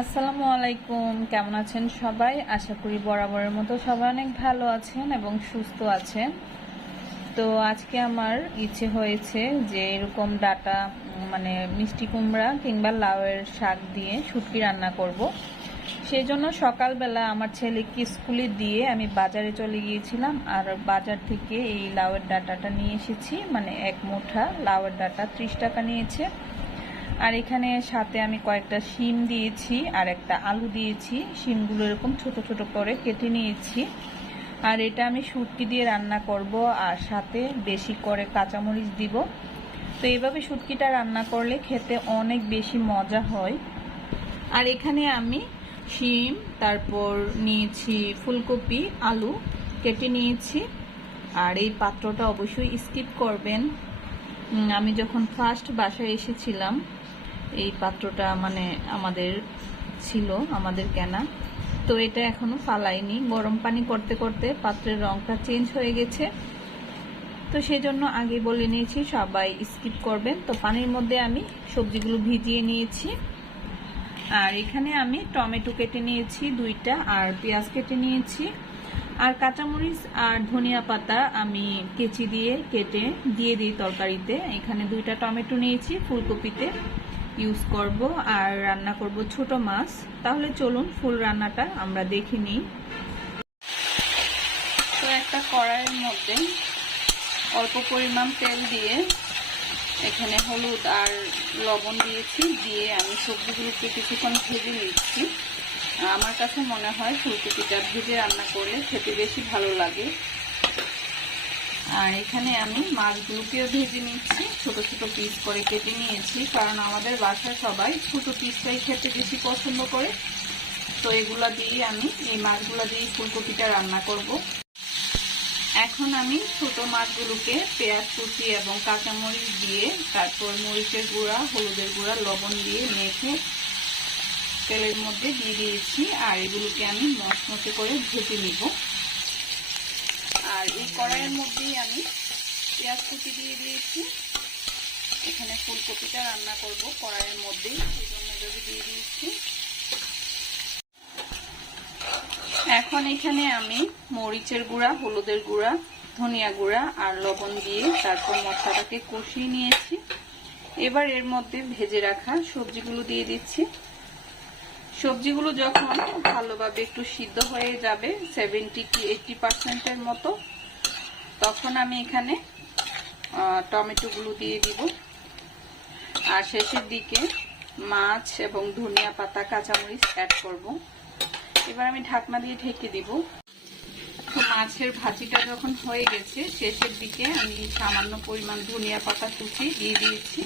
আসসালামু আলাইকুম, কেমন আছেন সবাই? আশা করি বরাবরের মতো সবাই অনেক ভালো আছেন এবং সুস্থ আছেন। তো আজকে আমার ইচ্ছে হয়েছে যে এরকম ডাটা মানে মিষ্টি কুমড়া কিংবা লাউয়ের শাক দিয়ে শুটকি রান্না করব। সেই জন্য সকালবেলা আমার ছেলেকে স্কুলে দিয়ে আমি বাজারে চলে গিয়েছিলাম আর বাজার থেকে এই লাউয়ের ডাটাটা নিয়ে এসেছি। মানে এক মুঠা লাউয়ের ডাটা ত্রিশ টাকা নিয়েছে। আর এখানে সাথে আমি কয়েকটা শিম দিয়েছি আর একটা আলু দিয়েছি। শিমগুলো এরকম ছোট ছোট করে কেটে নিয়েছি। আর এটা আমি শুটকি দিয়ে রান্না করব আর সাথে বেশি করে কাঁচামরিচ দিব। তো এইভাবে শুটকিটা রান্না করলে খেতে অনেক বেশি মজা হয়। আর এখানে আমি শিম, তারপর নিয়েছি ফুলকপি, আলু কেটে নিয়েছি। আর এই পাত্রটা অবশ্যই স্কিপ করবেন। আমি যখন ফার্স্ট বাসায় এসেছিলাম এই পাত্রটা মানে আমাদের ছিল, আমাদের কেনা। তো এটা এখনও ফালাইনি গরম পানি করতে করতে পাত্রের রংটা চেঞ্জ হয়ে গেছে। তো সেই জন্য আগে বলে নিয়েছি, সবাই স্কিপ করবেন। তো পানির মধ্যে আমি সবজিগুলো ভিজিয়ে নিয়েছি। আর এখানে আমি টমেটো কেটে নিয়েছি দুইটা আর পেঁয়াজ কেটে নিয়েছি। আর কাঁচামরিচ আর ধনিয়া পাতা আমি কেচি দিয়ে কেটে দিয়ে দিই তরকারিতে। এখানে দুইটা টমেটো নিয়েছি ফুলকপিতে। ইউজ করব আর রান্না করব ছোট মাছ। তাহলে চলুন ফুল রান্নাটা আমরা দেখে নিই। তো একটা কড়াইয়ের মধ্যে অল্প পরিমাণ তেল দিয়ে এখানে হলুদ আর লবণ দিয়েছি, দিয়ে আমি সবজিগুলোকে কিছুক্ষণ ভেজে নিচ্ছি। আমার কাছে মনে হয় ফুলকপিটা ভেজে রান্না করলে খেতে বেশি ভালো লাগে। আর এখানে আমি মাছগুলোকেও ভেজে নিচ্ছি। ছোট ছোট পিস করে কেটে নিয়েছি, কারণ আমাদের বাসায় সবাই ছোট পিসটাই খেতে বেশি পছন্দ করে। তো এগুলা দিয়ে আমি এই মাছগুলা দিয়ে ফুলকপিটা রান্না করব। এখন আমি ছোট মাছগুলোকে পেঁয়াজ কুচি এবং কাঁচামরিচ দিয়ে, তারপর মরিচের গুঁড়া, হলুদের গুঁড়া, লবণ দিয়ে মেখে তেলের মধ্যে দিয়ে দিয়েছি। আর এগুলোকে আমি মচমচে করে ভেজে নিব। আর এই কড়াইয়ের মধ্যেই আমি পেঁয়াজ কুচি দিয়ে দিয়েছি। এখানে ফুলকপিটা রান্না করব কড়াইয়ের মধ্যেই সেই জন্য দিয়ে দিয়েছি। এখন এখানে আমি মরিচের গুঁড়া, হলুদের গুঁড়া, ধনিয়া গুঁড়া আর লবণ দিয়ে তারপর মশলাটাকে কষিয়ে নিয়েছি। এবার এর মধ্যে ভেজে রাখা সবজিগুলো দিয়ে দিচ্ছি। সবজিগুলো যখন ভালোভাবে একটু সিদ্ধ হয়ে যাবে সেভেন্টি কি এইটটি পার্সেন্টের মতো তখন আমি এখানে টমেটোগুলো দিয়ে দিব। আর শেষের দিকে মাছ এবং ধনিয়া পাতা, কাঁচামরিচ অ্যাড করব। এবার আমি ঢাকনা দিয়ে ঢেকে দিব। মাছের ভাজিটা যখন হয়ে গেছে, শেষের দিকে আমি সামান্য পরিমাণ ধনিয়া পাতা কুচি দিয়ে দিয়েছি।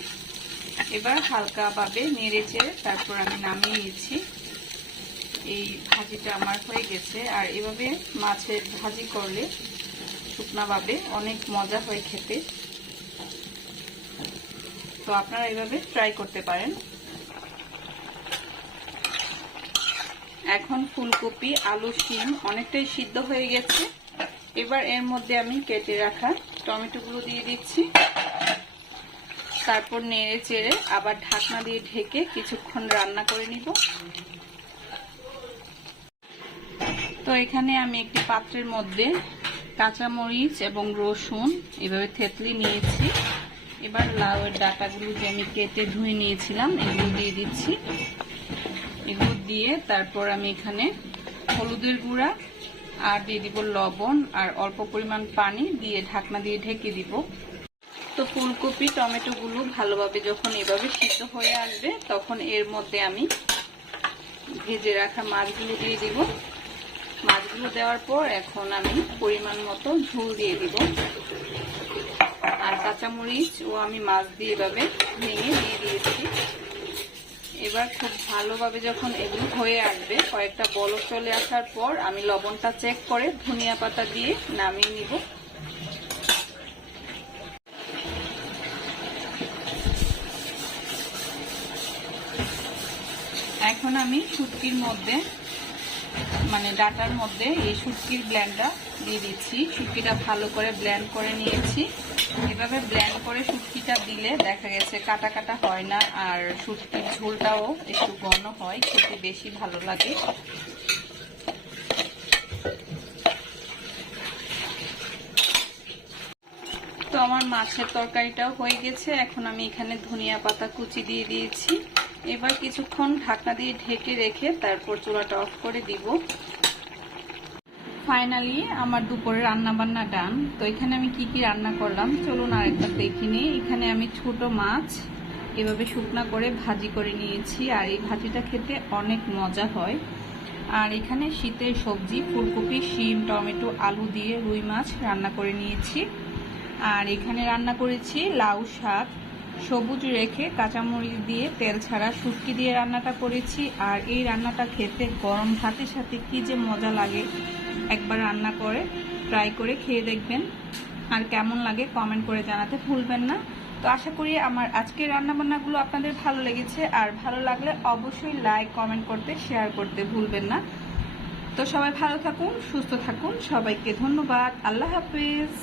এবার হালকাভাবে নেড়ে চেড়ে তারপর আমি নামিয়ে নিয়েছি। এই ভাজিটা আমার হয়ে গেছে। আর এভাবে মাছের ভাজি করলে শুকনাভাবে অনেক মজা হয় খেতে। তো আপনারা এইভাবে ট্রাই করতে পারেন। এখন ফুলকপি, আলু, শিম অনেকটাই সিদ্ধ হয়ে গেছে। এবার এর মধ্যে আমি কেটে রাখা টমেটোগুলো দিয়ে দিচ্ছি। তারপর নেড়ে চেড়ে আবার ঢাকনা দিয়ে ঢেকে কিছুক্ষণ রান্না করে নিব। তো এখানে আমি একটি পাত্রের মধ্যে কাঁচামরিচ এবং রসুন, এভাবে থেতলি নিয়েছি। এবার লাউয়ের ডাটাগুলো যে আমি কেটে ধুয়ে নিয়েছিলাম, এগুলো দিয়ে দিচ্ছি। এগুলো দিয়ে তারপর আমি এখানে হলুদের গুঁড়া আর দিয়ে দিব লবণ আর অল্প পরিমাণ পানি দিয়ে ঢাকনা দিয়ে ঢেকে দিব। তো ফুলকপি, টমেটোগুলো ভালোভাবে যখন এভাবে সিদ্ধ হয়ে আসবে, তখন এর মধ্যে আমি ভেজে রাখা মাছগুলো দিয়ে দিব। মাছগুলো দেওয়ার পর এখন আমি পরিমাণ মতো ঝুল দিয়ে দিব। আর কাঁচামরিচ ও আমি মাছ দিয়ে এভাবে ভেঙে দিয়ে দিয়েছি। এবার খুব ভালোভাবে যখন এগুলো হয়ে আসবে, কয়েকটা বল চলে আসার পর আমি লবণটা চেক করে ধনিয়া পাতা দিয়ে নামিয়ে নিব। এখন আমি শুটকির মধ্যে মানে ডাটার মধ্যে এই শুটকির ব্ল্যান্ডটা দিয়ে দিচ্ছি। শুটকিটা ভালো করে ব্ল্যান্ড করে নিয়েছি। এভাবে ব্ল্যান্ড করে শুটকিটা দিলে দেখা গেছে কাটা কাটা হয় না, আর শুটকির ঝোলটাও একটু ঘন হয়, খেতে বেশি ভালো লাগে। তো আমার মাছের তরকারিটাও হয়ে গেছে। এখন আমি এখানে ধনিয়া পাতা কুচি দিয়ে দিয়েছি। এবার কিছুক্ষণ ঢাকনা দিয়ে ঢেকে রেখে তারপর চুলাটা অফ করে দিব। ফাইনালি আমার দুপুরে রান্না বান্না ডান তো এখানে আমি কি কি রান্না করলাম? চলুন আরেকবার দেখে নিই। এখানে আমি ছোট মাছ, এভাবে শুকনা করে ভাজি করে নিয়েছি। আর এই ভাজিটা খেতে অনেক মজা হয়। আর এখানে শীতের সবজি, ফুলকপি, শিম, টমেটো, আলু দিয়ে রুই মাছ রান্না করে নিয়েছি। আর এখানে রান্না করেছি লাউ শাক সবুজ রেখে কাঁচামরিচ দিয়ে তেল ছাড়া শুটকি দিয়ে রান্নাটা করেছি। আর এই রান্নাটা খেতে গরম ভাতের সাথে কি যে মজা লাগে। একবার রান্না করে ট্রাই করে খেয়ে দেখবেন। আর কেমন লাগে কমেন্ট করে জানাতে ভুলবেন না। তো আশা করি আমার আজকের রান্নাবান্নাগুলো আপনাদের ভালো লেগেছে। আর ভালো লাগলে অবশ্যই লাইক কমেন্ট করতে শেয়ার করতে ভুলবেন না। তো সবাই ভালো থাকুন, সুস্থ থাকুন। সবাইকে ধন্যবাদ। আল্লাহ হাফিজ।